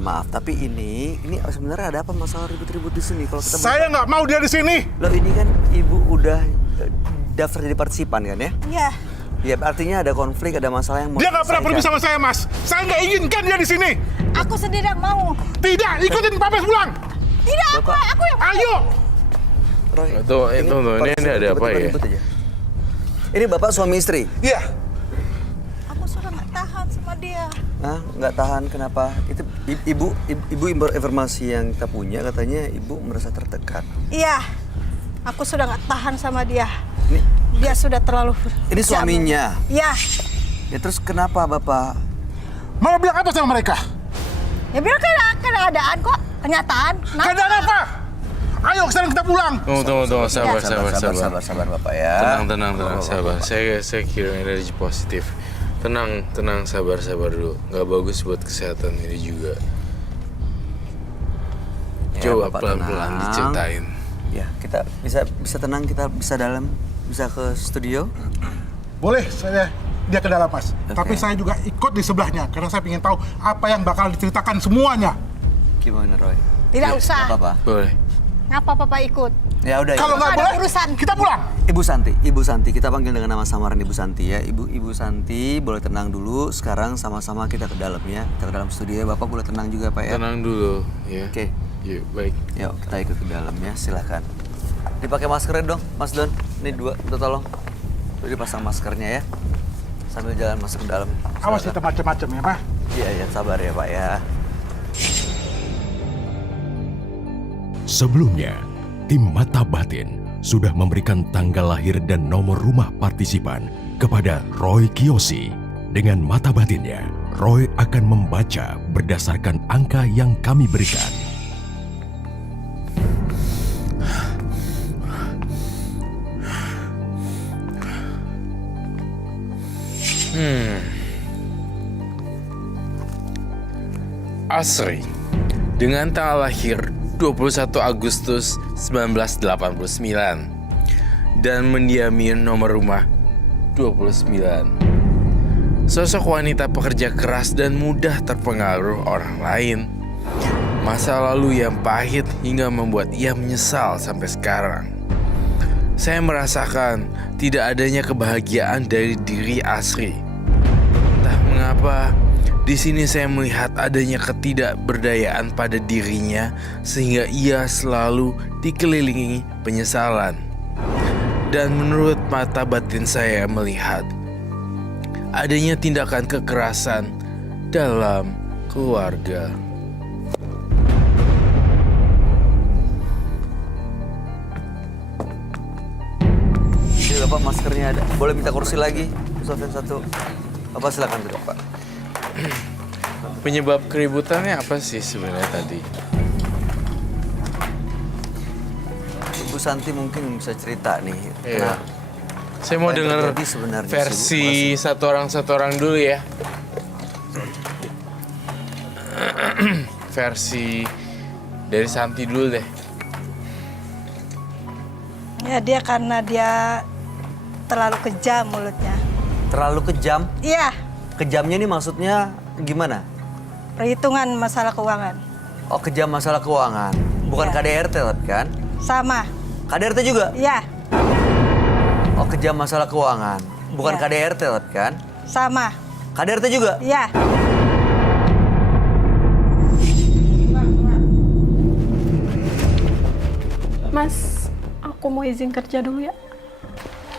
minta maaf. Tapi ini sebenarnya ada apa masalah ribut-ribut di sini? Kalau kita Saya nggak mau dia di sini. Loh, ini kan ibu udah daftar jadi partisipan kan ya? Iya. Ya artinya ada konflik, ada masalah yang mau Dia nggak pernah pergi sama saya, Mas. Saya nggak inginkan dia di sini. Aku sendiri yang mau. Tidak, ikutin Papa pulang. Tidak, Bapak. aku yang mau. Ayo. Roy, ini ada apa ya? ribut aja. Ini bapak suami istri? Iya. Aku sudah nggak tahan sama dia. Nah, nggak tahan kenapa? Itu ibu informasi yang kita punya katanya ibu merasa tertekan. Iya. Aku sudah nggak tahan sama dia. Ini Dia sudah terlalu. ini suaminya. Iya. Ya terus kenapa bapak? Mau bilang apa sama mereka? Ya biar keadaan kok, kenyataan. Kenapa? Keadaan apa? Ayo sekarang kita pulang. Tunggu, Sabar bapak ya. Tenang, sabar. Saya kira energi positif. Tenang, sabar dulu. Nggak bagus buat kesehatan ini juga. Ya, Coba Bapak pelan-pelan tenang. diceritain. Ya, kita bisa tenang, kita bisa bisa ke studio. Boleh dia ke dalam, Mas. Oke. Tapi saya juga ikut di sebelahnya karena saya ingin tahu apa yang bakal diceritakan semuanya. Gimana, Roy? Tidak Nggak usah. apa-apa. Boleh. Ngapa Papa ikut? Ya udah. Kalau nggak ada boleh, urusan. kita pulang. Ibu Santi, kita panggil dengan nama samaran Ibu Santi ya. Ibu Santi, boleh tenang dulu. Sekarang sama-sama kita ke dalam ya. Kita ke dalam studio ya. Bapak boleh tenang juga, Pak ya. Tenang dulu, ya. Oke. Yuk, baik. Yuk, kita ikut ke dalam ya. Silakan. Dipakai maskernya dong, Mas Don. Ini dua, tolong. Udah dipasang maskernya ya. Sambil jalan masuk ke dalam. Awas Silakan. kita macam-macam ya, Pak. Iya, sabar ya, Pak ya. Sebelumnya, tim Mata Batin sudah memberikan tanggal lahir dan nomor rumah partisipan kepada Roy Kiyoshi. Dengan mata batinnya, Roy akan membaca berdasarkan angka yang kami berikan. Asri, dengan tanggal lahir 21 Agustus 1989 dan mendiami nomor rumah 29. Sosok wanita pekerja keras dan mudah terpengaruh orang lain. Masa lalu yang pahit hingga membuat ia menyesal sampai sekarang. Saya merasakan tidak adanya kebahagiaan dari diri Asri. Entah mengapa, di sini saya melihat adanya ketidakberdayaan pada dirinya sehingga ia selalu dikelilingi penyesalan. Dan menurut mata batin saya melihat adanya tindakan kekerasan dalam keluarga. Ini Bapak maskernya ada. Boleh minta kursi lagi? Sofian satu. Bapak silakan duduk, Pak. Penyebab keributannya apa sih sebenarnya tadi? Ibu Santi mungkin bisa cerita nih. Iya. Saya mau Apa yang dengar terjadi sebenarnya sih, Bu? versi satu orang dulu ya. Versi dari Santi dulu deh. Ya dia karena dia terlalu kejam mulutnya. Terlalu kejam. Iya, Kejamnya ini maksudnya gimana? perhitungan masalah keuangan. Oh, kejam masalah keuangan. Bukan Iya. KDRT tapi kan? Sama. KDRT juga? Iya, Oh, kejam masalah keuangan. Bukan Iya. KDRT tapi kan? sama. KDRT juga? Iya. Mas, aku mau izin kerja dulu ya.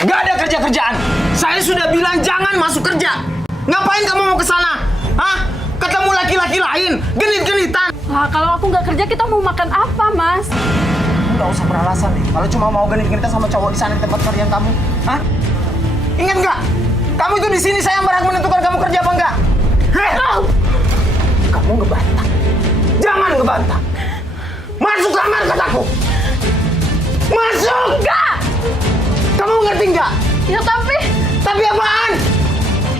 Nggak ada kerja-kerjaan. Saya sudah bilang jangan masuk kerja. Ngapain kamu mau ke sana? Hah? Ketemu laki-laki lain, genit-genitan. Lah, kalau aku nggak kerja, kita mau makan apa, Mas? Nggak usah beralasan deh. Kalau cuma mau genit-genitan sama cowok di sana di tempat kerjaan kamu. Hah? Ingat nggak? Kamu itu di sini saya yang berhak menentukan kamu kerja apa enggak. Heh! Kamu ngebantah. Jangan ngebantah. Masuk kamar kataku. Masuk! Enggak! Kamu ngerti nggak? Ya tapi... Tapi apaan?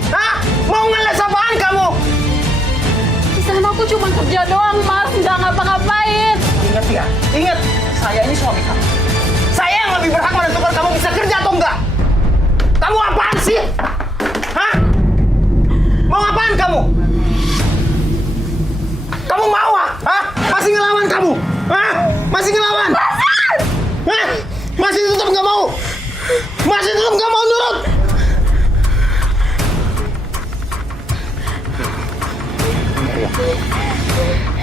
Hah? Mau ngeles apaan kamu? Di sana aku cuma kerja doang, Mas. Nggak ngapa-ngapain. Ingat ya, ingat. Saya ini suami kamu. Saya yang lebih berhak menentukan kamu bisa kerja atau enggak. Kamu apaan sih? Hah? Mau apaan kamu? Kamu mau masih tetap nggak mau nurut?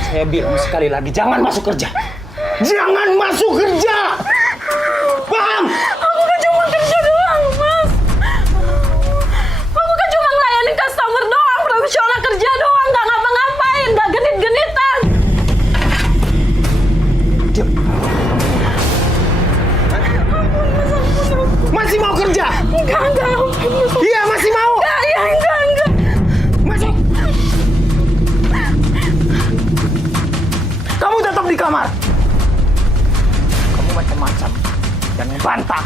Saya bilang sekali lagi, jangan masuk kerja. Jangan masuk kerja! Paham? Aku kan cuma kerja doang, Mas. Aku kan cuma ngelayanin customer doang, profesional kerja doang, nggak ngapa-ngapain, nggak genit-genitan. Masih mau kerja? Enggak, ampun, Mas. Iya, masih mau. Enggak. Masuk. Kamu tetap di kamar. Kamu macam-macam dan membantah.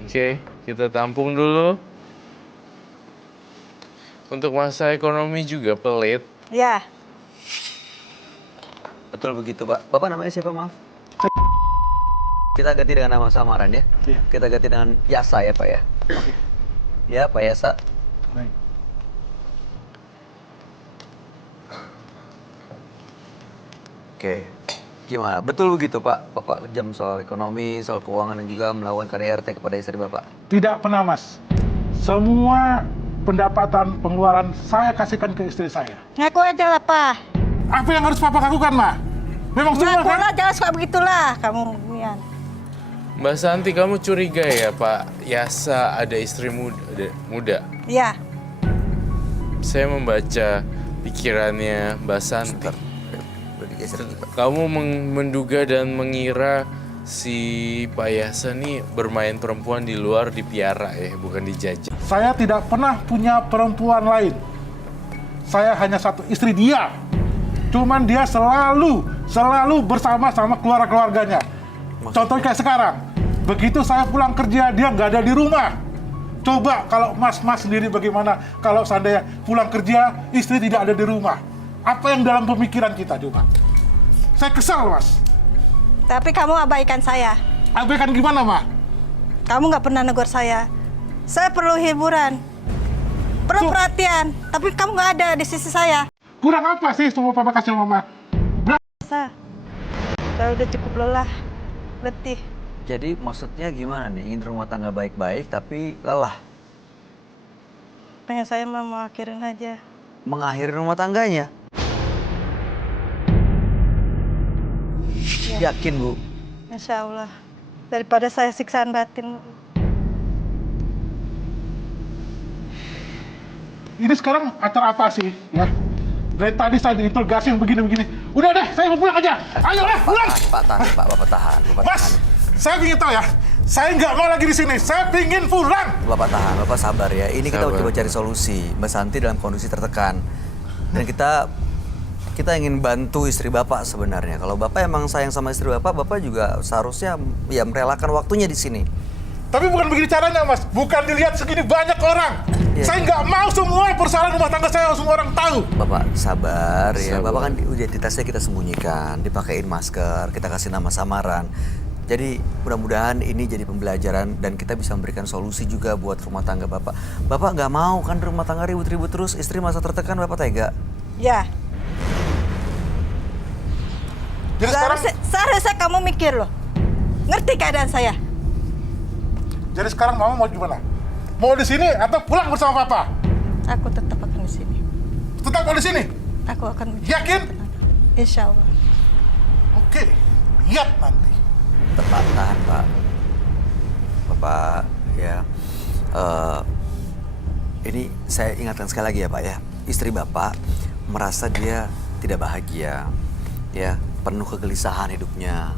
Oke, kita tampung dulu. Untuk masa ekonomi juga pelit. Ya, Betul begitu, Pak. Bapak namanya siapa, maaf? Kita ganti dengan nama samaran ya. Iya. Kita ganti dengan Yasa ya, Pak ya. Ya, Pak Yasa. Baik. Oke. Gimana? Betul begitu, Pak. Bapak kejam soal ekonomi, soal keuangan dan juga melakukan KDRT kepada istri Bapak. Tidak pernah, Mas. Semua pendapatan pengeluaran saya kasihkan ke istri saya. ngaku aja lah, Pak. Apa yang harus Papa lakukan, Ma? Memang semua Ngaku kan? lah, jangan suka begitulah kamu. Mian. Mbak Santi, kamu curiga ya Pak Yasa ada istri muda? Ya, Saya membaca pikirannya Mbak Santi. Bergeser lagi, Pak. Kamu menduga dan mengira si Pak Yasa nih bermain perempuan di luar dipiara ya, bukan dijajah. Saya tidak pernah punya perempuan lain. Saya hanya satu istri dia. Cuman dia selalu bersama-sama keluarga-keluarganya. Contohnya kayak sekarang. Begitu saya pulang kerja, dia nggak ada di rumah. Coba kalau mas-mas sendiri bagaimana kalau seandainya pulang kerja, istri tidak ada di rumah. Apa yang dalam pemikiran kita coba? Saya kesal, Mas. tapi kamu abaikan saya. Abaikan gimana, Ma? Kamu nggak pernah negur saya. Saya perlu hiburan, perlu perhatian, tapi kamu nggak ada di sisi saya. Kurang apa sih semua Papa kasih Mama? Saya udah cukup lelah, letih. Jadi maksudnya gimana nih? Ingin rumah tangga baik-baik tapi lelah. Pengen saya mau akhirin aja. Mengakhiri rumah tangganya. Yakin, Bu? Insya Allah. Daripada saya siksaan batin. Ini sekarang acara apa sih? Ya. Dari tadi saya diinterogasi begini-begini. Udah deh, saya mau pulang aja. Ayo lah, pulang. Pak, tahan, Pak. Bapak tahan. Bapak Mas, tahan. saya ingin tahu ya. Saya nggak mau lagi di sini. Saya pingin pulang. Bapak tahan, Bapak sabar ya. Ini kita Sabar. coba cari solusi. Mbak Santi dalam kondisi tertekan. Dan kita ingin bantu istri Bapak sebenarnya. Kalau Bapak emang sayang sama istri Bapak, Bapak juga seharusnya ya merelakan waktunya di sini. Tapi bukan begini caranya, Mas. Bukan dilihat segini banyak orang. Iya, Saya iya. nggak mau semua persoalan rumah tangga saya semua orang tahu. Bapak sabar ya. Sabar. Bapak kan identitasnya kita sembunyikan, dipakein masker, kita kasih nama samaran. Jadi mudah-mudahan ini jadi pembelajaran dan kita bisa memberikan solusi juga buat rumah tangga Bapak. Bapak nggak mau kan rumah tangga ribut-ribut terus, istri masa tertekan, Bapak tega. Ya, Jadi sekarang, seharusnya kamu mikir loh. Ngerti keadaan saya? Mama mau gimana? Mau di sini atau pulang bersama Papa? Aku tetap akan di sini. Tetap mau di sini. Aku akan Yakin? Insya Allah. Oke, lihat nanti. Tepat, tahan Pak. Bapak ya. Ini saya ingatkan sekali lagi ya Pak ya. Istri Bapak merasa dia tidak bahagia. Ya, penuh kegelisahan hidupnya.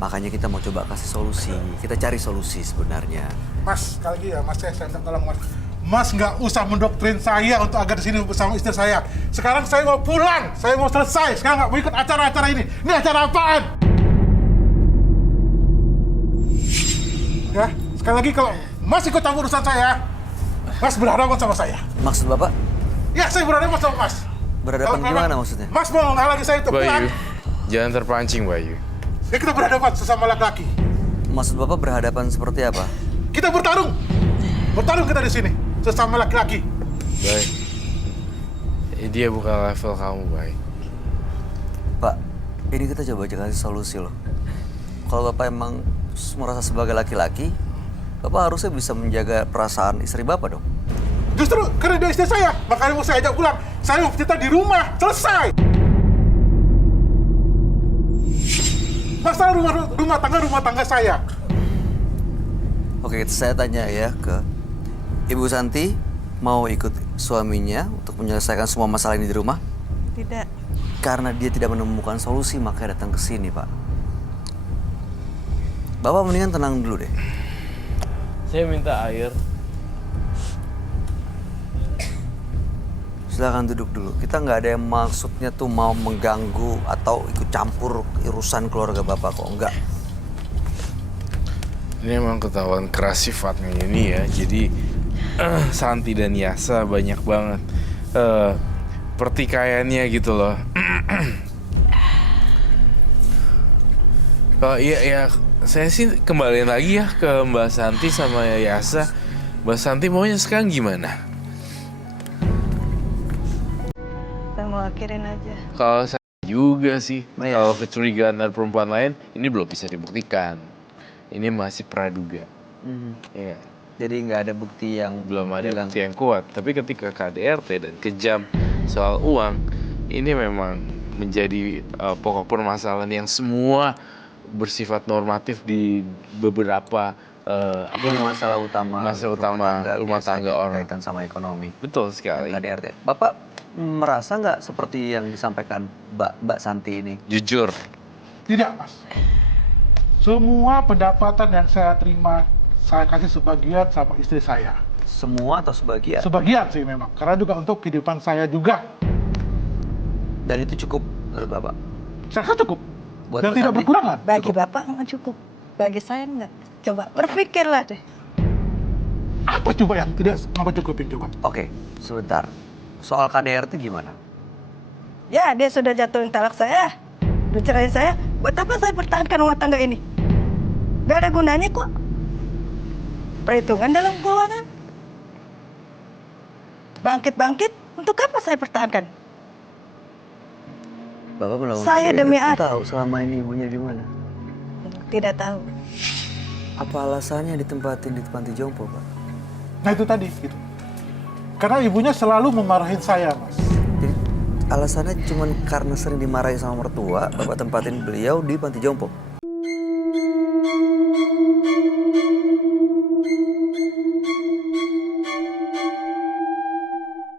Makanya kita mau coba kasih solusi. Kita cari solusi sebenarnya. Mas, sekali lagi ya, Mas, saya minta tolong, Mas. Mas nggak usah mendoktrin saya untuk agar di sini bersama istri saya. Sekarang saya mau pulang, saya mau selesai. Sekarang nggak mau ikut acara-acara ini. Ini acara apaan? Ya, sekali lagi kalau Mas ikut campur urusan saya, Mas berhadapan sama saya. Maksud Bapak Ya, saya berhadapan sama Mas. berhadapan Kalau memang gimana maksudnya? Mas mau menghalangi saya untuk pulang, Bayu, jangan terpancing Bayu. ya kita berhadapan sesama laki-laki. Maksud Bapak berhadapan seperti apa? Kita bertarung. Bertarung kita di sini, sesama laki-laki. Baik. dia bukan level kamu, baik. Pak, ini kita coba aja kasih solusi loh. Kalau Bapak emang merasa sebagai laki-laki, Bapak harusnya bisa menjaga perasaan istri Bapak dong. Justru karena dia istri saya, makanya mau saya ajak pulang. Saya mau cerita di rumah, selesai. Masalah rumah tangga saya. Oke, saya tanya ya ke Ibu Santi, mau ikut suaminya untuk menyelesaikan semua masalah ini di rumah? Tidak. Karena dia tidak menemukan solusi, makanya datang ke sini, Pak. Bapak mendingan tenang dulu deh. Saya minta air. Silakan duduk dulu. Kita nggak ada yang maksudnya tuh mau mengganggu atau ikut campur urusan keluarga Bapak kok, enggak. Ini emang ketahuan keras sifatnya ini ya. Jadi Santi dan Yasa banyak banget pertikaiannya gitu loh. Ya, saya sih kembaliin lagi ya ke Mbak Santi sama Yasa. Mbak Santi maunya sekarang gimana? Saya mau akhirin aja. Kalau saya juga sih, Iya. kalau kecurigaan dari perempuan lain, ini belum bisa dibuktikan. Ini masih praduga. Iya. Jadi nggak ada bukti yang Belum ada bilang- bukti yang kuat. Tapi ketika KDRT dan kejam soal uang, ini memang menjadi pokok permasalahan yang semua bersifat normatif di beberapa Ini masalah utama rumah tangga orang. kaitan sama ekonomi. Betul sekali. KDRT. Bapak merasa nggak seperti yang disampaikan Mbak Santi ini? Jujur, Tidak, Mas. Semua pendapatan yang saya terima, saya kasih sebagian sama istri saya. Semua atau sebagian? Sebagian sih memang, karena juga untuk kehidupan saya juga. Dan itu cukup menurut Bapak? Saya rasa cukup. Buat Dan Mbak tidak Santi? berkurangan. Bagi Bapak nggak cukup. Bagi saya nggak. Coba berpikirlah deh. Apa coba yang tidak ngapa cukupin coba? Oke, sebentar. Soal KDRT gimana? Ya, dia sudah jatuhin talak saya. Udah cerai saya. Buat apa saya pertahankan rumah tangga ini? Gak ada gunanya kok. Perhitungan dalam keuangan. Bangkit-bangkit, untuk apa saya pertahankan? Bapak melakukan Saya KDRT, demi apa? tahu selama ini ibunya di mana? Tidak tahu. Apa alasannya ditempatin di panti jompo, Pak? Nah itu tadi, gitu. Karena ibunya selalu memarahin saya, Mas. Jadi alasannya cuma karena sering dimarahi sama mertua, Bapak tempatin beliau di panti jompo?